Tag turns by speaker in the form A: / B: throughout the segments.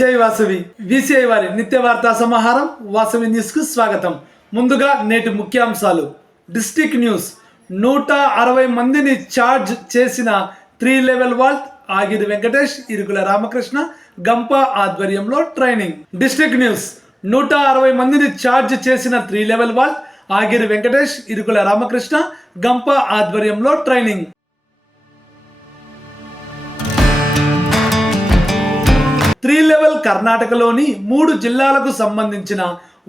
A: జై వాసవి. విసిఐ వారి నిత్య వార్తా సమాహారం వాసవి న్యూస్కు స్వాగతం. ముందుగా నేటి ముఖ్యాంశాలు. District news. నూట అరవై మందిని ఛార్జ్ చేసిన three level VALT Agiri Venkatesh Irukula Ramakrishna Gampa ఆధ్వర్యంలో ట్రైనింగ్. District news. నూట అరవై మందిని ఛార్జ్ చేసిన three level vault Agiri Venkatesh Irukula Ramakrishna Gampa ఆధ్వర్యంలో ట్రైనింగ్. త్రీ లెవెల్ కర్ణాటకలోని మూడు జిల్లాలకు సంబంధించిన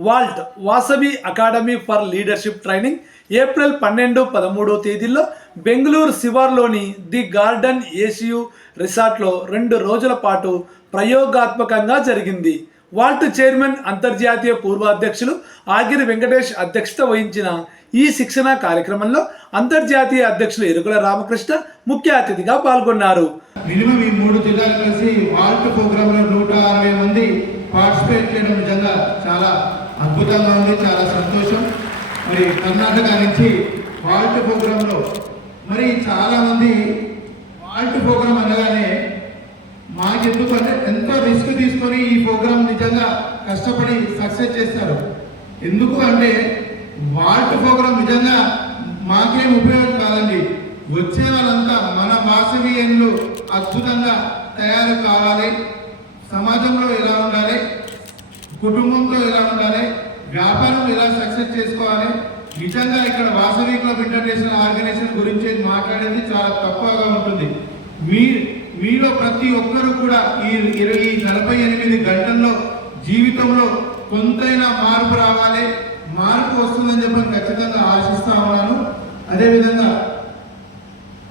A: VALT Vasavi Academy for Leadership Training April పన్నెండు పదమూడో తేదీల్లో బెంగళూరు శివార్లోని ది గార్డెన్ ఏసియు రిసార్ట్లో రెండు రోజుల పాటు ప్రయోగాత్మకంగా జరిగింది. వాల్ట్ చైర్మన్ అంతర్జాతీయ పూర్వ అధ్యక్షులు ఆగిరి వెంకటేష్ అధ్యక్షత వహించిన ఈ శిక్షణ కార్యక్రమంలో అంతర్జాతీయ అధ్యక్షులు ఎరుకుల రామకృష్ణ ముఖ్య అతిథిగా పాల్గొన్నారు.
B: మినిమం ఈ మూడు జిల్లాలు కలిసి వాల్ట్ ప్రోగ్రామ్లో నూట అరవై మంది పార్టిసిపేట్ చేయడం నిజంగా చాలా అద్భుతంగా ఉంది చాలా సంతోషం. మరి కర్ణాటక నుంచి వాల్ట్ ప్రోగ్రామ్లో మరి చాలా మంది వాల్ట్ ప్రోగ్రామ్ అనగానే మాకెందుకు ఎందుకంటే ఎంతో రిస్క్ తీసుకొని ఈ ప్రోగ్రామ్ నిజంగా కష్టపడి సక్సెస్ చేస్తారు. ఎందుకు అంటే వాల్ట్ ప్రోగ్రామ్ నిజంగా మాకేం ఉపయోగం కాదండి. వచ్చే వాళ్ళంతా మన భాషవీయంలో అద్భుతంగా తయారు కావాలి. సమాజంలో ఎలా ఉండాలి? కుటుంబంలో ఎలా ఉండాలి? వ్యాపారం ఎలా సక్సెస్ చేసుకోవాలి? నిజంగా ఇక్కడ వాసవి క్లబ్ ఇంటర్నేషనల్ ఆర్గనైజేషన్ గురించి మాట్లాడేది చాలా తక్కువగా ఉంటుంది. మీ మీలో ప్రతి ఒక్కరు కూడా ఈ ఇరవై నలభై ఎనిమిది గంటల్లో జీవితంలో కొంతైనా మార్పు రావాలి. మార్పు వస్తుందని చెప్పి ఖచ్చితంగా ఆశిస్తా ఉన్నాను. అదేవిధంగా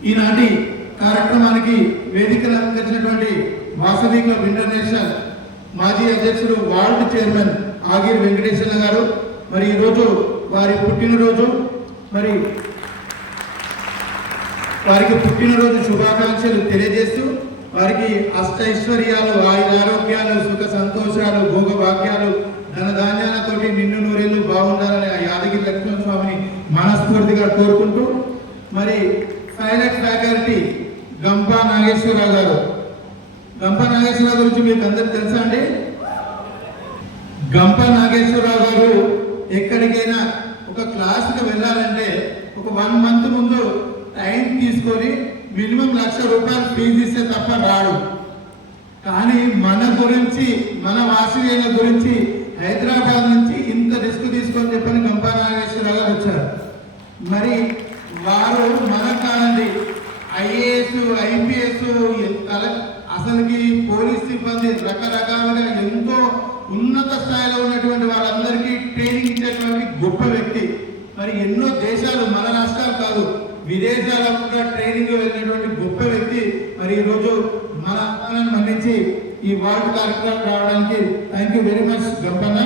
B: ఈనాటి కార్యక్రమానికి వేదికలు అలంకరించినటువంటి వాసవి క్లబ్ ఇంటర్నేషనల్ మాజీ అధ్యక్షుడు వార్డు చైర్మన్ ఆగిరి వెంకటేశ్వర గారు. మరి ఈరోజు వారి పుట్టినరోజు. మరి వారికి పుట్టినరోజు శుభాకాంక్షలు తెలియజేస్తూ వారికి అష్టైశ్వర్యాలు ఆయుర ఆరోగ్యాలు సుఖ సంతోషాలు భోగ భాగ్యాలు ధనధాన్యాలతోటి నిన్ను నూరేళ్ళు బాగుండాలని ఆ యాదగిరి లక్ష్మణ స్వామిని మనస్ఫూర్తిగా కోరుకుంటూ మరి సైలెంట్ ఫ్యాకల్టీ గంపా నాగేశ్వరరావు గారు. గంపా నాగేశ్వరరావు గురించి మీకు అందరికి తెలుసా అండి? గంప నాగేశ్వరరావు గారు ఎక్కడికైనా ఒక క్లాస్కి వెళ్ళాలంటే ఒక వన్ మంత్ ముందు టైం తీసుకొని మినిమం లక్ష రూపాయలు ఫీజు ఇస్తే తప్ప రాడు. కానీ మన గురించి మన వాసవీయుల గురించి హైదరాబాద్ నుంచి ఇంత రిస్క్ తీసుకొని చెప్పని గంపా నాగేశ్వరరావు గారు వచ్చారు. మరి వారు మన కాదండి ఐఏఎస్ ఐపీఎస్ అసలుకి పోలీస్ సిబ్బంది రకరకాలుగా ఎంతో ఉన్నత స్థాయిలో ఉన్నటువంటి వాళ్ళందరికీ ట్రైనింగ్ ఇచ్చేటువంటి గొప్ప వ్యక్తి. మరి ఎన్నో దేశాలు మన రాష్ట్రాలు కాదు విదేశాల్లో కూడా ట్రైనింగ్ వెళ్ళినటువంటి గొప్ప వ్యక్తి. మరి ఈరోజు మన ఆహ్వానాన్ని మన్నించి ఈ వార్డు కార్యక్రమం రావడానికి thank you very much Gampanna.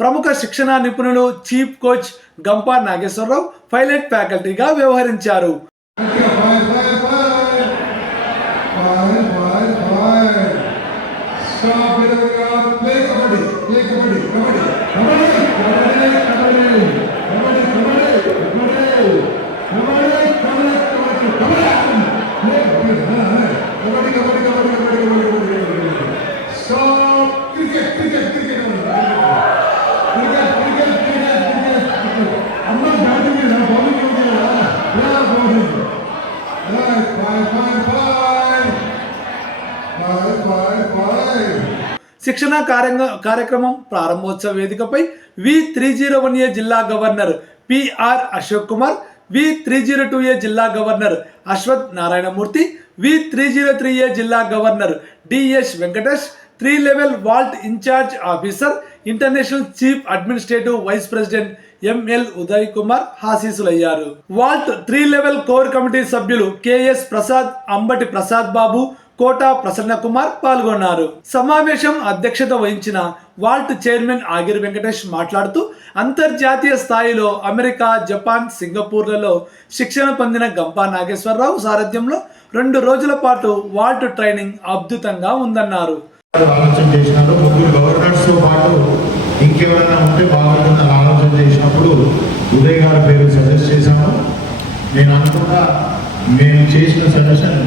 A: ప్రముఖ శిక్షణ నిపుణులు chief coach Gampa Nageswara Rao pilot ఫ్యాకల్టీగా వ్యవహరించారు.
C: fire, fire. Fire, fire, fire. Stop it, God.
A: శిక్షణ కార్య కార్యక్రమం ప్రారంభోత్సవ వేదికపై V three zero one A జిల్లా governor PR Ashok Kumar V three zero two A జిల్లా governor Ashwath Narayanamurthy V three zero three A జిల్లా governor DS Venkatesh three level VALT in charge officer international chief administrative vice president ML Uday Kumar హాసీసులయ్యారు. VALT three level core committee సభ్యులు KS Prasad Ambati Prasad Babu Kota Prasanna Kumar పాల్గొన్నారు. సమావేశం అధ్యక్షత వహించిన Walt chairman ఆగిరి Venkatesh మాట్లాడుతూ అంతర్జాతీయ స్థాయిలో America Japan సింగపూర్లలో శిక్షణ పొందిన గంపా నాగేశ్వరరావు సారథ్యంలో రెండు రోజుల పాటు వాల్ట్ ట్రైనింగ్ అద్భుతంగా ఉందన్నారు.
B: ఉంటే బాగుంటుందని ఆలోచన చేసినప్పుడు ఉదయ్ గారి పేరు సజెస్ట్ చేశాము నేను అనుకున్నా మేము చేసిన suggestion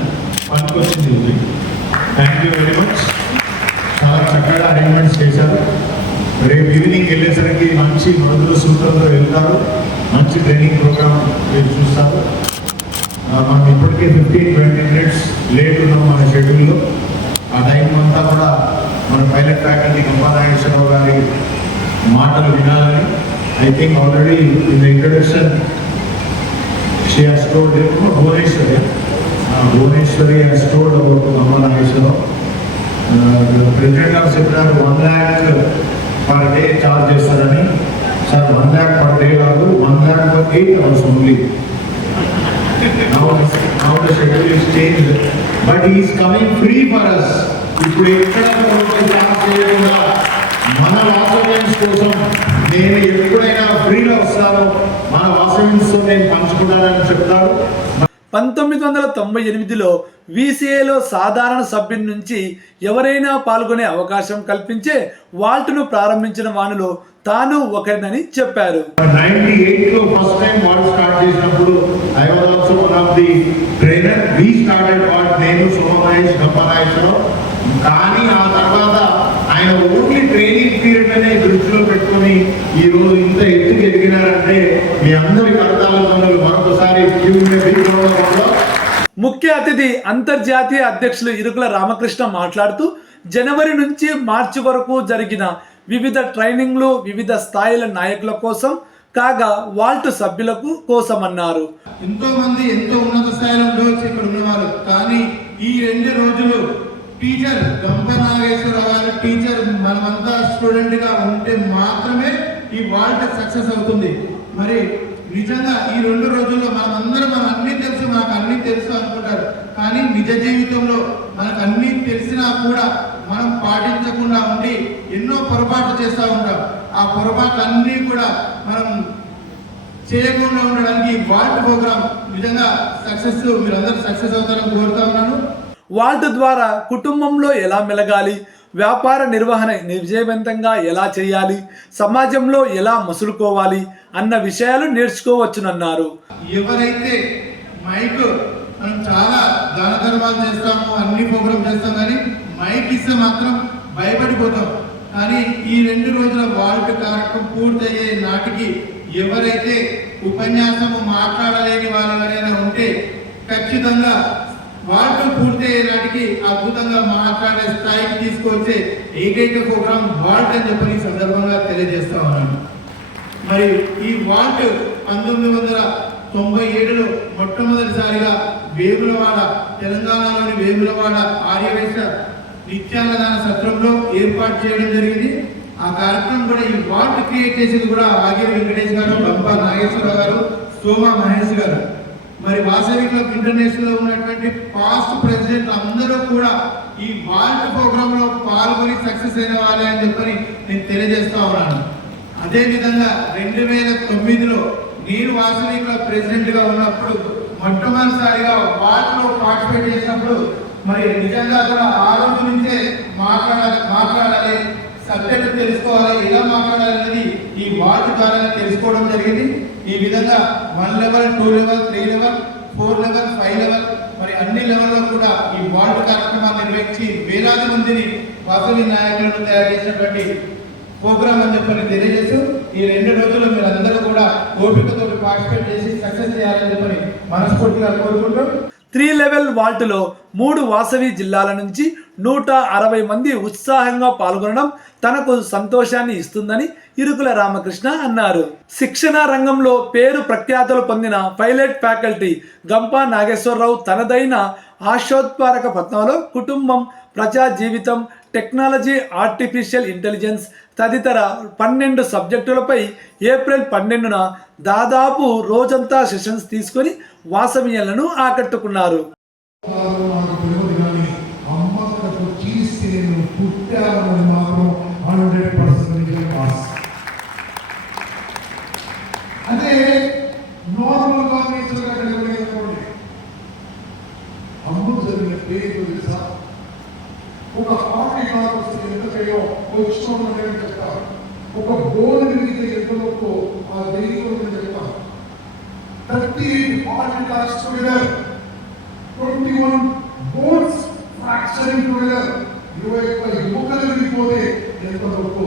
B: పనికొచ్చింది Uday thank you very much
D: చాలా చక్కగా అరేంజ్మెంట్స్ చేశారు రేపు ఈవినింగ్ వెళ్ళేసరికి మంచి మందుల సూత్రంలో వెళ్తారు. మంచి ట్రైనింగ్ ప్రోగ్రామ్ మీరు చూస్తారు. మనం ఇప్పటికే ఫిఫ్టీన్ ట్వంటీ మినిట్స్ లేట్ ఉన్నాం మన షెడ్యూల్లో ఆ టైం అంతా కూడా మన పైలట్ ఫ్యాకల్టీ గంపానాగేశ్వరరావు గారి మాటలు వినాలని I think already in the introduction she has told Bhuvaneswari Bhuvaneswari has told about Gampa Nageswara Rao president గారు చెప్పినారు one lakh per day charge చేస్తారని sir one lakh per day కాదు one lakh per eight hours only now, now the schedule is changed, but he is coming free for us. ఇప్పుడు ఎక్కడ చేయకుండా మన వాసవ్యన్స్ కోసం నేను ఎప్పుడైనా ఫ్రీగా వస్తానో మన వాసవ్యన్స్తో నేను పంచుకుంటానని చెప్తాడు.
A: పంతొమ్మిది వందల తొంభై ఎనిమిదిలో వీసీఏలో సాధారణ సభ్యుని నుంచి ఎవరైనా పాల్గొనే అవకాశం కల్పించే వాల్ట్ను ప్రారంభించిన వానిలో తాను ఒకరినని చెప్పారు.
D: కానీ ఆ తర్వాత ఆయన ఓన్లీ ట్రైనింగ్ పీరియడ్ అనే దృష్టిలో పెట్టుకొని ఈ రోజు ఇంత ఎత్తుకు ఎదిగినారంటే మీ అందరి పనులు మరొకసారి.
A: ముఖ్య అతిథి అంతర్జాతీయ అధ్యక్షులు ఇరుకుల రామకృష్ణ మాట్లాడుతూ జనవరి నుంచి మార్చి వరకు జరిగిన వివిధ ట్రైనింగ్లు వివిధ స్థాయిల నాయకుల కోసం కాగా వాల్ట్ సభ్యులకు కోసమన్నారు.
B: ఎంతో మంది ఎంతో ఉన్నత స్థాయిలో ఉండవచ్చు ఇక్కడ ఉన్నవారు. కానీ ఈ రెండు రోజులు టీచర్ గంప నాగేశ్వరరావు గారు టీచర్ మనమంతా స్టూడెంట్గా ఉంటే మాత్రమే ఈ వాల్ట్ సక్సెస్ అవుతుంది. మరి నిజంగా ఈ రెండు రోజుల్లో మనమందరం అందరం మనం అన్ని తెలుసు మనకు అన్ని తెలుసు అనుకుంటారు. కానీ నిజ జీవితంలో మనకు అన్ని తెలిసినా కూడా మనం పాటించకుండా ఉండి ఎన్నో పొరపాట్లు చేస్తూ ఉంటాం. ఆ పొరపాట్లన్నీ కూడా మనం చేయకుండా ఉండడానికి వాల్ట్ ప్రోగ్రామ్ నిజంగా సక్సెస్ మీరందరూ సక్సెస్ అవుతారని కోరుతా ఉన్నాను.
A: వాల్ట్ ద్వారా కుటుంబంలో ఎలా మెలగాలి? వ్యాపార నిర్వహణ విజయవంతంగా ఎలా చేయాలి? సమాజంలో ఎలా మసులుకోవాలి? అన్న విషయాలు నేర్చుకోవచ్చునన్నారు.
B: ఎవరైతే మైక్ మనం చాలా దాన ధర్మాలు చేస్తాము అన్ని ప్రోగ్రామ్ చేస్తాం కానీ మైక్ ఇస్తే మాత్రం భయపడిపోతాం. కానీ ఈ రెండు రోజుల వాల్ట్ కార్యక్రమం పూర్తయ్యే నాటికి ఎవరైతే ఉపన్యాసము మాట్లాడలేని వాళ్ళు ఎవరైనా ఉంటే ఖచ్చితంగా వాల్ట్ పూర్తయ్యే నాటికి అద్భుతంగా మాట్లాడే స్థాయికి తీసుకొచ్చే ఏకైక ప్రోగ్రాం వాల్ట్ అని చెప్పని ఈ సందర్భంగా తెలియజేస్తా ఉన్నాను. మరి ఈ వాల్ట్ పంతొమ్మిది వందల తొంభై ఏడులో మొట్టమొదటిసారిగా వేములవాడ తెలంగాణలోని వేములవాడ ఆర్యవేశ నిత్యాన్నదాన సత్రంలో ఏర్పాటు చేయడం జరిగింది. ఆ కార్యక్రమం కూడా ఈ వార్డు క్రియేట్ చేసింది కూడా ఆగిరి వెంకటేష్ గారు బంప నాగేశ్వరరావు గారు సోమా మహేష్ గారు. మరి వాసవి క్లబ్ ఇంటర్నేషనల్లో ఉన్నటువంటి పాస్ట్ ప్రెసిడెంట్ అందరూ కూడా ఈ వాల్ట్ ప్రోగ్రామ్లో పాల్గొని సక్సెస్ అయిన వాళ్ళే అని చెప్పని నేను తెలియజేస్తా ఉన్నాను. అదేవిధంగా రెండు వేల తొమ్మిదిలో నేను వాసవి క్లబ్ ప్రెసిడెంట్గా ఉన్నప్పుడు మొట్టమొదటిసారిగా వాటిలో పార్టిసిపేట్ చేసినప్పుడు మరి నిజంగా కూడా ఆ రోజు నుంచే మాట్లాడాలి మాట్లాడాలి సబ్జెక్ట్ తెలుసుకోవాలి ఎలా మాట్లాడాలి అనేది ఈ వార్డు ద్వారా తెలుసుకోవడం జరిగింది. ఈ విధంగా one level two level three level four level five level మరి అన్ని లెవెల్లో కూడా ఈ వార్డు కార్యక్రమాన్ని నిర్వహించి వేలాది మందిని వాసవి నాయకులను తయారు చేసినటువంటి ప్రోగ్రామ్ అని చెప్పని తెలియజేస్తూ ఈ రెండు రోజుల్లో మీరు అందరూ కూడా ఓపికతో పార్టిసిపేట్ చేసి సక్సెస్ చేయాలని చెప్పని మనస్ఫూర్తిగా కోరుకుంటాం
A: త్రీ లెవెల్ వాల్ట్లో మూడు వాసవి జిల్లాల నుంచి నూట అరవై మంది ఉత్సాహంగా పాల్గొనడం తనకు సంతోషాన్ని ఇస్తుందని ఇరుకుల రామకృష్ణ అన్నారు. శిక్షణ రంగంలో పేరు ప్రఖ్యాతలు పొందిన పైలట్ ఫ్యాకల్టీ గంపా నాగేశ్వరరావు తనదైన ఆశోత్పాదక పత్నంలో కుటుంబం ప్రజా జీవితం టెక్నాలజీ ఆర్టిఫిషియల్ ఇంటెలిజెన్స్ తదితర పన్నెండు సబ్జెక్టులపై ఏప్రిల్ పన్నెండున దాదాపు రోజంతా సెషన్స్ తీసుకొని వాసవీయులను ఆకట్టుకున్నారు.
C: 58 important cards together, 21 bones ఇరవై ఒక్క ఎముకలు విడిపోతే ఎంతవరకు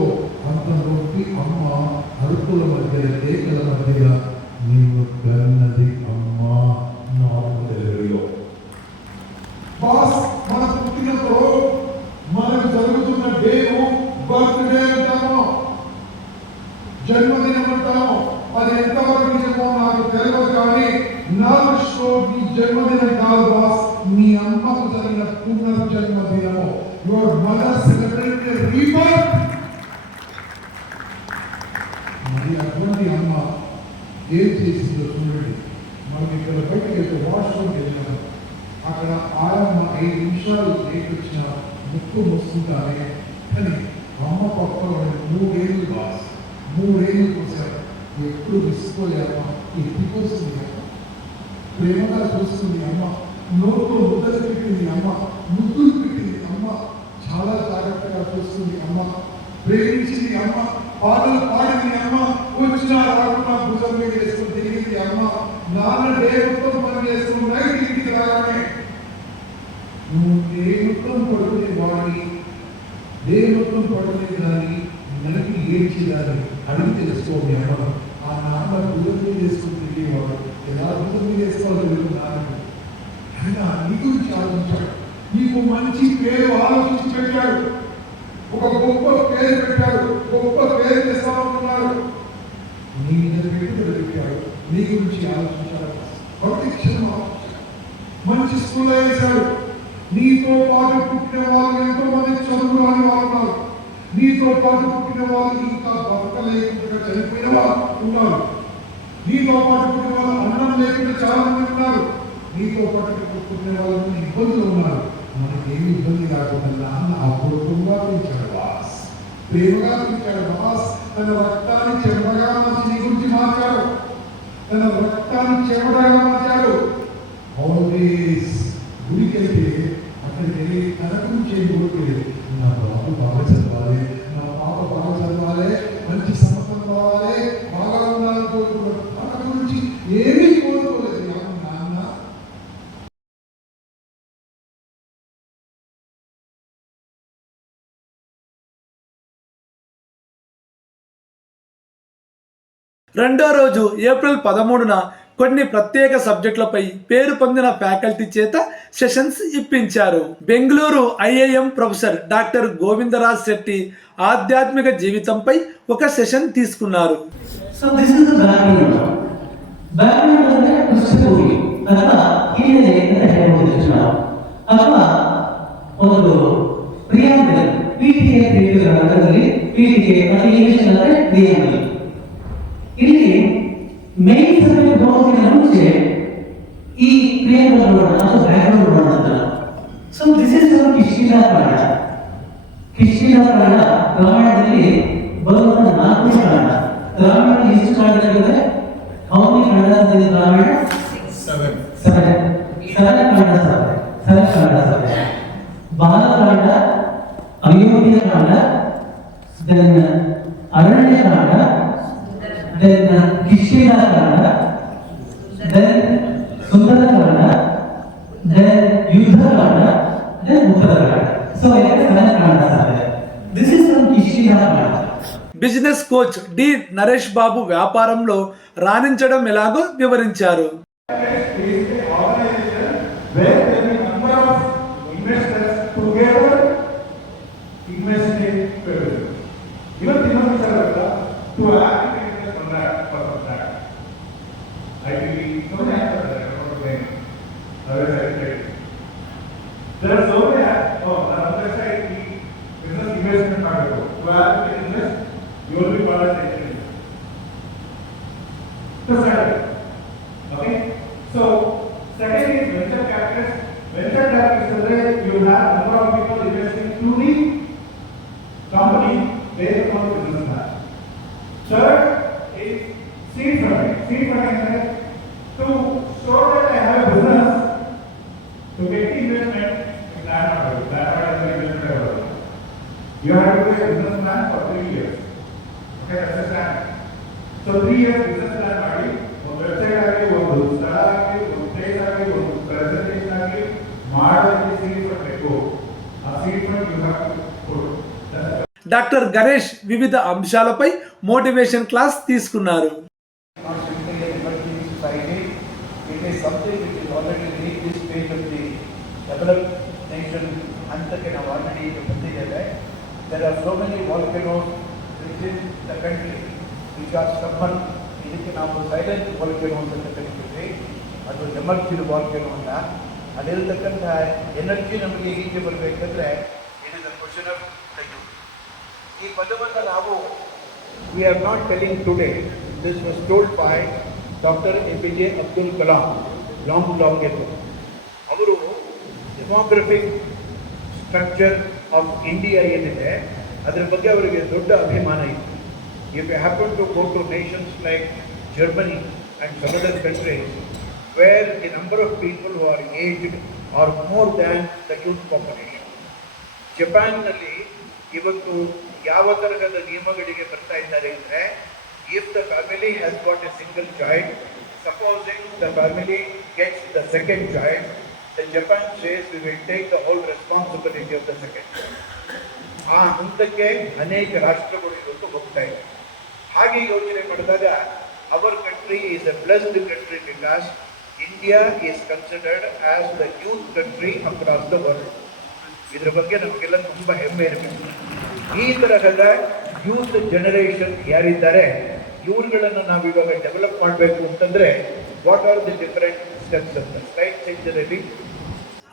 C: అంత నొప్పి అమ్మ అరుపుల మధ్య రేఖల మధ్య నీవు కన్నది ఏం చేసిందో చూడండి మనం ఇక్కడ బయటకు వెళ్తే వాష్రూమ్కి వెళ్ళాము అక్కడ ఆయమ్మ ఐదు నిమిషాలు లేట్ వచ్చిన ముక్కు మూసుకుంటానే కానీ అమ్మ పక్కన మూడేళ్ళు బాస్ మూడేళ్ళు కోసారు ఎప్పుడు విసుకోలేమ్మా ఎత్తిపోస్తుంది అమ్మ? ప్రేమగా చూస్తుంది అమ్మ. నోట్లో ముద్దలు పెట్టింది అమ్మ ముద్దులు పెట్టింది అమ్మ. చాలా జాగ్రత్తగా చూస్తుంది అమ్మ. ప్రేమించింది అమ్మ పాటలు పాడింది అమ్మ. వచ్చిన రాకుండా భుజం మీద వేసుకుని తిరిగింది అమ్మ నాన్న డే పని చేసుకుని ఇంటికి రాగానే నువ్వు డే మొత్తం వాడిని డే మొత్తం దాన్ని మనకి ఏడ్చేదాన్ని అడిగి తెలుసుకోండి అమ్మ ఆ నాన్న భుజం మీద వేసుకుని తిరిగేవాడు ఎలా భుజం మీద వేసుకోవాలో తెలియదు నాన్న ఆయన నీ గురించి ఆలోచించాడు నీకు మంచి పేరు ఆలోచించి పెట్టాడు. ఒక గొప్ప పేరు పెట్టాడు. గొప్ప పేరు మీద పెట్టాడు నీ గురించి ఆలోచించాడు ప్రతి మంచి స్కూల్ వేశాడు. నీతో పాటు పుట్టిన వాళ్ళు ఎంతో మంది చదువు రాని వాళ్ళు ఉన్నారు. నీతో పాటు పుట్టిన వాళ్ళు ఇంకా భర్త లేకుండా చనిపోయిన వాళ్ళు ఉన్నారు. నీతో పాటు పుట్టిన వాళ్ళు అన్నం లేకుండా చాలా మంది ఉన్నారు. నీతో పాటు పుట్టిన వాళ్ళు ఇబ్బందులు ఉన్నారు. మనకేమి ఇబ్బంది కాకుండా నాన్న అపూర్వంగా పెంచాడు బాస్ ప్రేమగా పిలిచాడు బాస్ తన రక్తాన్ని చెమటగా మార్చి నీ గురించి మార్చాడు తన రక్తాన్ని చెమటగా మార్చాడు ఆల్వేస్ గుడికి వెళ్తే అక్కడికి వెళ్ళి తన గురించి ఏం కోరుకోలేదు నా బాబు బాగా చదవాలి నా పాప బాగా చదవాలి మంచి సంస్థలు కావాలి బాగా ఉండాలని కోరుకున్నాడు తన గురించి ఏమీ కోరుకోలేదు నాన్న నాన్న
A: రెండో రోజు ఏప్రిల్ పదమూడున కొన్ని ప్రత్యేక సబ్జెక్టులపై పేరు పొందిన ఫ్యాకల్టీ చేత సెషన్స్ ఇప్పించారు Bengaluru IIM professor doctor Govindaraj Shetty ఆధ్యాత్మిక జీవితంపై ఒక సెషన్ తీసుకున్నారు
E: So this is the background. Background ಅಂದ್ರೆ ಪುಸ್ತಕಗಳು ಅಥವಾ ಹಿನ್ನೆಲೆ ಅಂತ ಹೇಳ್ಬೋದು ನಾವು ಅಥವಾ ಒಂದು ಪ್ರಿಯಾಂಬಲ್ ಪೀಠಿಕೆ ತಿಳಿದಿರೋ ರಂಗದಲ್ಲಿ ಪೀಠಿಕೆ ಅಥವಾ ಇಂಗ್ಲಿಷ್ ಅಂದ್ರೆ ಪ್ರಿಯಾಂಬಲ್ ಇಲ್ಲಿ ಮೇನ್ ಸಬ್ಜೆಕ್ಟ್ ಹೋಗೋದಕ್ಕಿಂತ ಮುಂಚೆ ಈ ಪ್ಲೇನ್ ನೋಡೋಣ ಅಥವಾ ಬ್ಯಾಕ್ಗ್ರೌಂಡ್ ನೋಡೋಣ ಸೊ ದಿಸ್ ಇಸ್ ನಮ್ಮ ಕಿಶ್ಕಿಲ ಕಾರಣ ಕಿಶ್ಕಿಲ ಕಾರಣ ರಾಮಾಯಣದಲ್ಲಿ ಬರುವಂತಹ ನಾಲ್ಕು ಕಾರಣ ರಾಮಾಯಣ ಎಷ್ಟು ಕಾರಣಗಳಿದೆ ಹೌ ಮೆನಿ ಕಾರಣ ಇದೆ ರಾಮಾಯಣ? ಸೆವೆನ್ ಸೆವೆನ್ ಸೆವೆನ್ ಕಾರಣ ಸೆವೆನ್ ಸೆವೆನ್
C: ಕಾರಣ ಸೆವೆನ್ ಬಾಲ ಕಾರಣ ಅಯೋಧ್ಯೆ ಕಾರಣ ಅರಣ್ಯ ಕಾರಣ then Kishida Kishkinakanda, then Sundara Sundarakanda, then Yudha Yudharakanda, then Uttara Uttarakanda. So I have seven kandas. This is from Kishida Kishkinakanda. Business
F: coach D Naresh Babu వ్యాపారంలో రాణించడం ఎలాగో వివరించారు nation ಅಂತಕ್ಕೆ ನಾವು ಆಲ್ರೆಡಿ ಈಗ ಬಂದಿದ್ದೇವೆ There are so many volcanoes within the country which are stubborn. ಇದಕ್ಕೆ ನಾವು silent volcanoes ಅಂತ ಕರಿತೀವಿ ಅದು ಎಮರ್ಜಿಡ್ ವಾಲ್ಕೆನೋ ಅಂತ ಅಲ್ಲಿರತಕ್ಕಂಥ ಎನರ್ಜಿ ನಮಗೆ ಈಚೆ ಬರಬೇಕಂದ್ರೆ it is a question of the youth ಈ ಪದವನ್ನು ನಾವು we telling not telling today. This was told by Dr. APJ Abdul Kalam long, long ago. ಅವರು ಡೆಮೋಗ್ರಫಿಕ್ ಸ್ಟ್ರಕ್ಚರ್ ಆಫ್ ಇಂಡಿಯಾ ಏನಿದೆ ಅದರ ಬಗ್ಗೆ ಅವರಿಗೆ ದೊಡ್ಡ ಅಭಿಮಾನ ಇತ್ತು if you happen to go to nations like Germany and some other countries where the number of people who are aged are more than the youth population ಜಪಾನ್ನಲ್ಲಿ ಇವತ್ತು ಯಾವ ತರಹದ ನಿಯಮಗಳಿಗೆ ಬರ್ತಾ ಇದ್ದಾರೆ ಅಂದರೆ if the family has got a single child supposing the family gets the second child the Japan says we will take the whole responsibility of the second ಆ ಹಂತಕ್ಕೆ ಅನೇಕ ರಾಷ್ಟ್ರಗಳು ಇವತ್ತು ಹೋಗ್ತಾ ಇದೆ ಹಾಗೆ ಯೋಚನೆ ಮಾಡಿದಾಗ our country is a blessed country because India is considered as the youth country across the world ಇದ್ರ ಬಗ್ಗೆ ನಮಗೆಲ್ಲ ತುಂಬ ಹೆಮ್ಮೆ ಇರಬೇಕು. ಈ ತರಹದ ಯೂತ್ ಜನರೇಷನ್ ಯಾರಿದ್ದಾರೆ ಇವ್ರುಗಳನ್ನು ನಾವು ಇವಾಗ ಡೆವಲಪ್ ಮಾಡಬೇಕು ಅಂತಂದ್ರೆ what are the different steps ಅಂತ ಸ್ಲೈಡ್ ಸೆಂಚರಲ್ಲಿ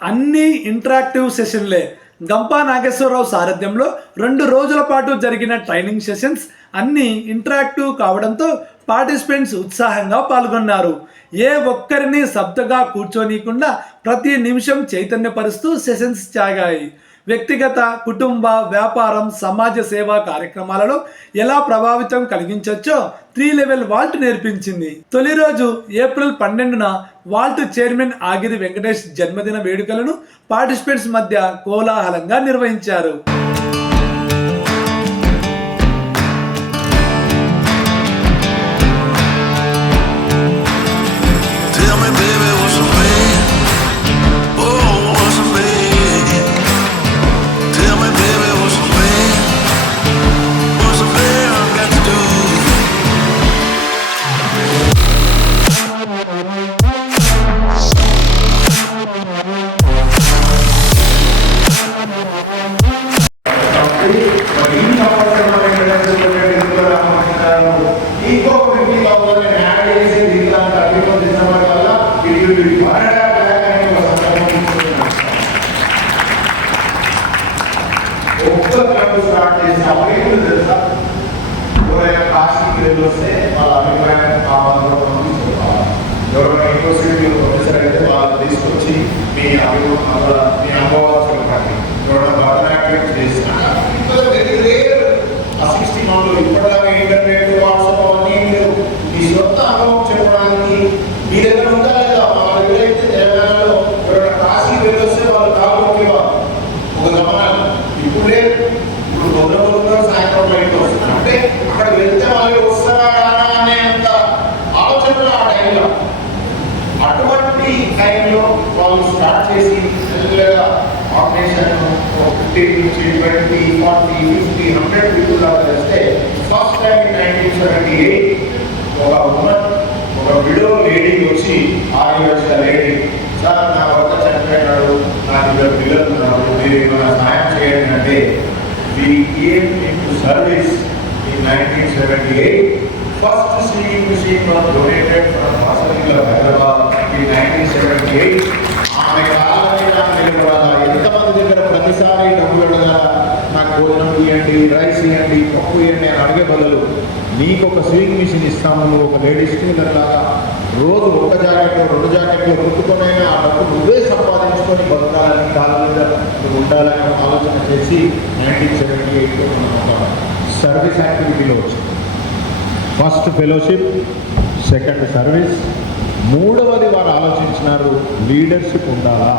A: అన్ని ఇంటరాక్టివ్ సెషన్లే గంపా నాగేశ్వరరావు సారథ్యంలో రెండు రోజుల పాటు జరిగిన ట్రైనింగ్ సెషన్స్ అన్ని ఇంటరాక్టివ్ కావడంతో పార్టిసిపెంట్స్ ఉత్సాహంగా పాల్గొన్నారు ఏ ఒక్కరిని సబ్తగా కూర్చోనీయకుండా ప్రతి నిమిషం చైతన్యపరుస్తూ సెషన్స్ సాగాయి వ్యక్తిగత కుటుంబ వ్యాపారం సమాజ సేవా కార్యక్రమాలలో ఎలా ప్రభావితం కలిగించవచ్చో త్రీ లెవెల్ వాల్ట్ నేర్పించింది. తొలి రోజు ఏప్రిల్ పన్నెండున వాల్ట్ చైర్మన్ ఆగిరి వెంకటేష్ జన్మదిన వేడుకలను పార్టిసిపెంట్స్ మధ్య కోలాహలంగా నిర్వహించారు.
D: నాకు పిల్లలు ఉన్నారు. మీరు ఏమైనా సహాయం చేయండి అంటే we came in service in nineteen seventy eight first sewing machine was donated from hospital Hyderabad in nineteen seventy eight ఆమె కాలని నాకు ఎంతమంది దగ్గర ప్రతిసారి డబ్బు అడగా నాకు భోజనం ఇవ్వండి రైస్ ఇవ్వండి పప్పు ఇవ్వండి అని అడిగే బదులు నీకు ఒక స్వింగ్ మిషన్ ఇస్తాము ఒక లేడీస్కి టూలర్ రోజు ఒక జాకెట్లు రెండు జాకెట్లు కుట్టుకొనైనా ఆ డబ్బు నువ్వే సంపాదించుకొని బతకాలని కాళ్ళ మీద ఉండాలని ఆలోచన చేసి నైన్టీన్ సెవెంటీ ఎయిట్లో మనం ఒక సర్వీస్ యాక్టివిటీలో వచ్చింది ఫస్ట్ ఫెలోషిప్ సెకండ్ సర్వీస్ మూడవది వారు ఆలోచించినారు లీడర్షిప్ ఉండాలా?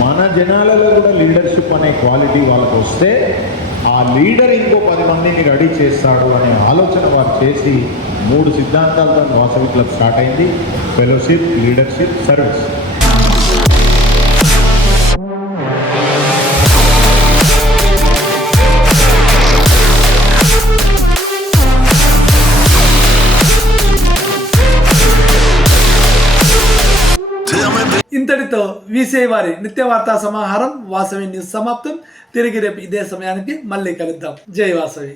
D: మన జనాలలో కూడా లీడర్షిప్ అనే క్వాలిటీ వాళ్ళకు వస్తే ఆ లీడర్ ఇంకో పది మందిని రెడీ చేస్తాడు అనే ఆలోచన వారు చేసి మూడు సిద్ధాంతాలతో వాసవి క్లబ్ స్టార్ట్ అయింది. ఫెలోషిప్ లీడర్షిప్ సర్వీస్
A: ఇంతటితో వీసే వారి నిత్యవార్తా సమాహారం వాసవి న్యూస్ సమాప్తం. తిరిగి రేపు ఇదే సమయానికి మళ్ళీ కలుద్దాం. జై వాసవి.